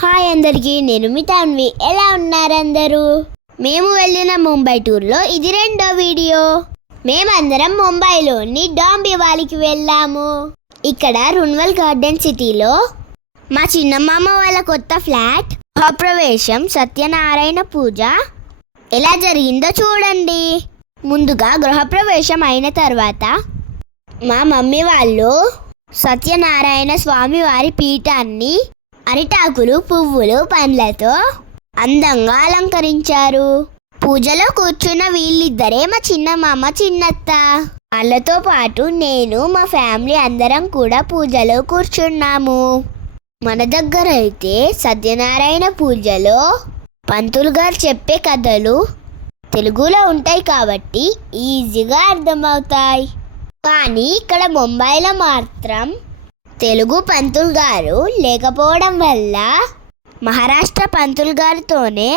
Hi అందరికీ, నేను మీ తన్వి. ఎలా ఉన్నారు అందరూ? మేము వెళ్ళిన ముంబై టూర్లో ఇది రెండో వీడియో. మేమందరం ముంబైలోని డాంబివాలికి వెళ్ళాము. ఇక్కడ రున్వల్ గార్డెన్ సిటీలో మా చిన్నమ్మ వాళ్ళ కొత్త ఫ్లాట్ గృహప్రవేశం, సత్యనారాయణ పూజ ఎలా జరిగిందో చూడండి. ముందుగా గృహప్రవేశం అయిన తర్వాత మా మమ్మీ వాళ్ళు సత్యనారాయణ స్వామి వారి పీఠాన్ని అరిటాకులు, పువ్వులు, పండ్లతో అందంగా అలంకరించారు. పూజలో కూర్చున్న వీళ్ళిద్దరే మా చిన్నమామ, చిన్నత్త. వాళ్ళతో పాటు నేను, మా ఫ్యామిలీ అందరం కూడా పూజలో కూర్చున్నాము. మన దగ్గర అయితే సత్యనారాయణ పూజలో పంతులు గారు చెప్పే కథలు తెలుగులో ఉంటాయి కాబట్టి ఈజీగా అర్థమవుతాయి. కానీ ఇక్కడ ముంబైలో మాత్రం తెలుగు పంతులు గారు లేకపోవడం వల్ల మహారాష్ట్ర పంతులు గారితోనే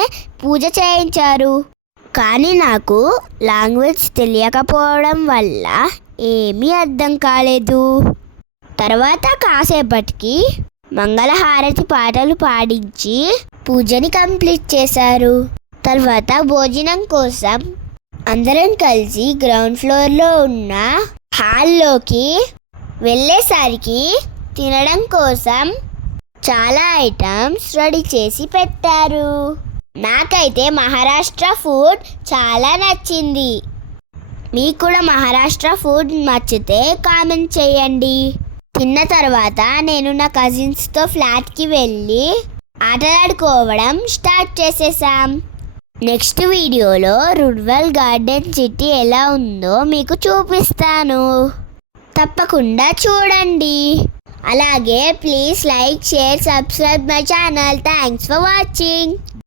పూజ చేయించారు. కానీ నాకు లాంగ్వేజ్ తెలియకపోవడం వల్ల ఏమీ అర్థం కాలేదు. తర్వాత కాసేపటికి మంగళహారతి పాటలు పాడించి పూజని కంప్లీట్ చేశారు. తర్వాత భోజనం కోసం అందరం కలిసి గ్రౌండ్ ఫ్లోర్లో ఉన్న హాల్లోకి వెళ్ళేసరికి తినడం కోసం చాలా ఐటమ్స్ రెడీ చేసి పెట్టారు. నాకైతే మహారాష్ట్ర ఫుడ్ చాలా నచ్చింది. మీకు కూడా మహారాష్ట్ర ఫుడ్ నచ్చితే కామెంట్ చేయండి. తిన్న తర్వాత నేను నా కజిన్స్తో ఫ్లాట్కి వెళ్ళి ఆటలాడుకోవడం స్టార్ట్ చేసేసాం. నెక్స్ట్ వీడియోలో రున్వల్ గార్డెన్ సిటీ ఎలా ఉందో మీకు చూపిస్తాను. తప్పకుండా చూడండి. అలాగే please like, share, subscribe my channel. Thanks for watching.